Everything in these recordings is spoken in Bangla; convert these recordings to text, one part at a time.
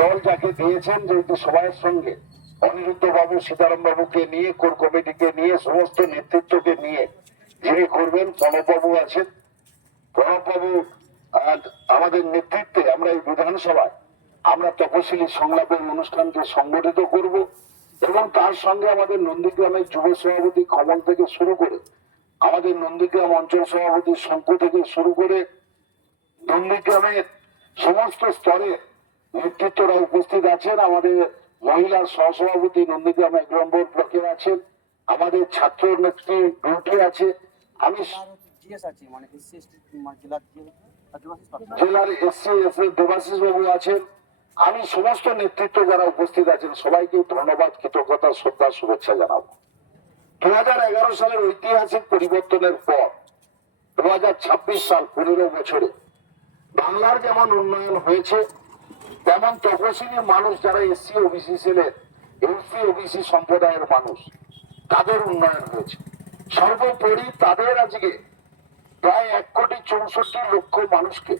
দল যাকে দিয়েছেন, যেহেতু সবার সঙ্গে অনিরুদ্ধ বাবু, সীতারাম বাবুকে নিয়ে, কোর কমিটিকে নিয়ে, সমস্ত নেতৃত্বকে নিয়ে যিনি করবেন, প্রণববাবু আছেন। প্রণববাবু আমাদের নেতৃত্বে আমরা এই বিধানসভায় আমরা তপশিলি সংলাপের অনুষ্ঠানকে সংগঠিত করব, এবং তার সঙ্গে আমাদের নন্দীগ্রামের যুব সভাপতি কমল থেকে শুরু করে, আমাদের নন্দীগ্রাম অঞ্চল সভাপতি শঙ্কু থেকে শুরু করে, নন্দীগ্রামের সমস্ত স্তরে নেতৃত্বরা উপস্থিত আছেন। আমাদের মহিলার সহসভাপতি নন্দীগ্রাম 1 নম্বর ব্লকের আছেন, আমাদের ছাত্র নেত্রী বিউটি আছে, আমি জেলার এসসি দেবাশিস বাবু আছেন, আমি সমস্ত নেতৃত্ব যারা উপস্থিত আছেন সবাইকে ধন্যবাদ, কৃতজ্ঞতা, শ্রদ্ধা, শুভেচ্ছা জানাবো। 2011 সালের ঐতিহাসিক পরিবর্তনের পর 2026 সাল 15 বছরে বাংলার যেমন উন্নয়ন হয়েছে, তেমন তপশিলি মানুষ যারা এসসি ওবিসি ছিলেন, এসসি ওবিসি সম্প্রদায়ের মানুষ, তাদের উন্নয়ন হয়েছে। সর্বোপরি তাদের আজকে প্রায় 1,64,00,000 মানুষকে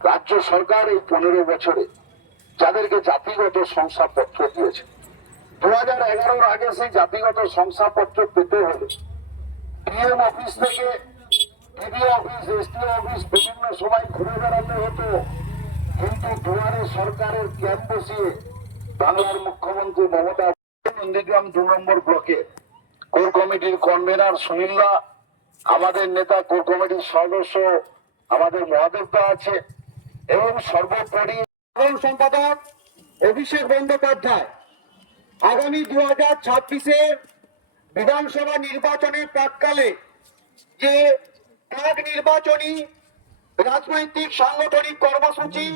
রাজ্য সরকার এই 15 বছরে যাদেরকে জাতিগত শংসাপত্র দিয়েছে। 2011 আগে সেই জাতিগত শংসাপত্র পেতে হলে ডিএম অফিস থেকে ডিডিও অফিস, এসডিও অফিস বিভিন্ন সময় ঘুরে বেড়াতে হতো, কিন্তু দুয়ারে সরকারের ক্যাম্প বসিয়ে বাংলার মুখ্যমন্ত্রী মমতা, নন্দীগ্রাম 2 নম্বর ব্লকে কোর কমিটির কনভেনার সুনীলদা, আমাদের নেতা কোর কমিটির সদস্য আমাদের মহাদেবদা আছে, এবং সর্বোপরি সম্পাদক অভিষেক বন্দ্যোপাধ্যায় আগামী 2026-এর বিধানসভা নির্বাচনের প্রাক্কালে যে প্রাক নির্বাচনী রাজনৈতিক সাংগঠনিক কর্মসূচি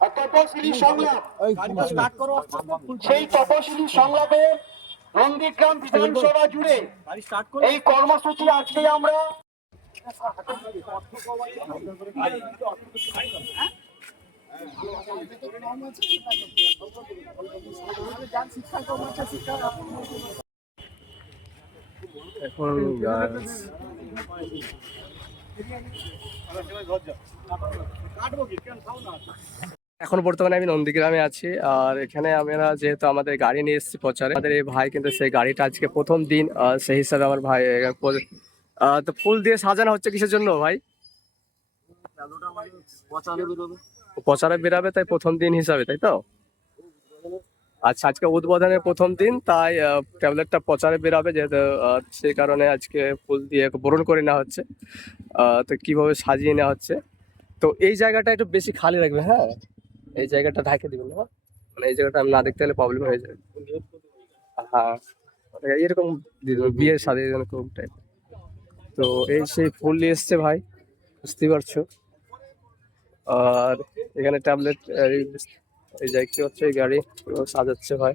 তপশিলি সংলাপ, সেই তপশিলি সংলাপে নন্দীগ্রাম বিধানসভা জুড়ে এই কর্মসূচি আজকে আমরা এখন বর্তমানে আমি নন্দীগ্রামে আছি, আর এখানে আমরা যেহেতু আমাদের গাড়ি নিয়ে এসেছি প্রচারে, আমাদের এই ভাই কিন্তু সেই গাড়িটা আজকে প্রথম দিন, সেই হিসাবে আমার ভাই তো ফুল দিয়ে সাজানো হচ্ছে কিসের জন্য ভাই? প্রচারে বেরাবে, তাই প্রথম দিন হিসাবে, তাই তো? আচ্ছা, আজকে উদ্বোধনের প্রথম দিন, তাই ট্যাবলেটটা প্রচারে বেরাবে, যেহেতু সেই কারণে আজকে ফুল দিয়ে বরণ করে নেওয়া হচ্ছে। তো কিভাবে সাজিয়ে নেওয়া হচ্ছে, তো এই জায়গাটা একটু বেশি খালি রাখবে, হ্যাঁ, এই জায়গাটা ঢাকে দিবেন, হ্যাঁ, মানে এই জায়গাটা আমি না দেখতে হলে প্রবলেম হয়ে যাবে। হ্যাঁ, এরকম বিয়ের সাথে এরকম টাইপ। তো এই সেই ফুল নিয়ে এসছে ভাই, বুঝতে পারছো। আর এখানে ট্যাবলেট এই দেখতে হচ্ছে, এই গাড়ি সাজাচ্ছে ভাই।